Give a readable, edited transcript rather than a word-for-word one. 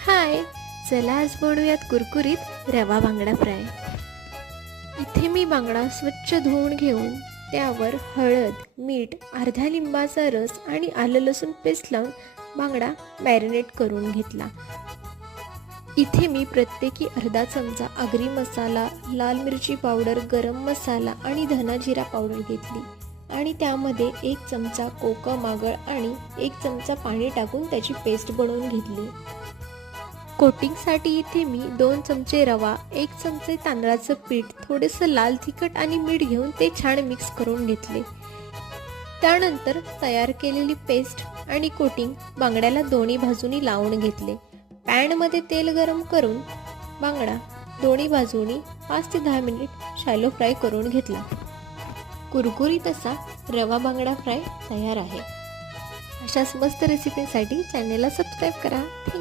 हाय, चला आज बनवूयात कुरकुरीत रवा बांगडा फ्राय। इथे मी बांगडा स्वच्छ धुवून घेऊन त्यावर हळद, मीठ, अर्ध्या लिंबाचा रस आणि आलं लसूण पेस्ट लावून बांगडा मॅरिनेट करून घेतला। इथे मी प्रत्येकी अर्धा चमचा आगरी मसाला, लाल मिरची पावडर, गरम मसाला आणि धना जिरा पावडर घेतली आणि त्यामध्ये 1 चमचा कोकम आगळ आणि 1 चमचा पाणी टाकून त्याची पेस्ट बनवून घेतली। कोटिंगसाठी इथे मी 2 चमचे रवा, 1 चमचे तांदळाचं पीठ, थोडेसं लाल तिखट आणि मीठ घेऊन ते छान मिक्स करून घेतले। त्यानंतर तयार केलेली पेस्ट आणि कोटिंग बांगड्याला दोन्ही बाजूनी लावून घेतले। पॅनमध्ये तेल गरम करून बांगडा दोन्ही बाजूनी 5 ते 10 मिनिट शॅलो फ्राय करून घेतला। कुरकुरीत असा रवा बांगडा फ्राय तयार आहे। अशाच मस्त रेसिपीसाठी चॅनलला सबस्क्राईब करा। थँक्यू।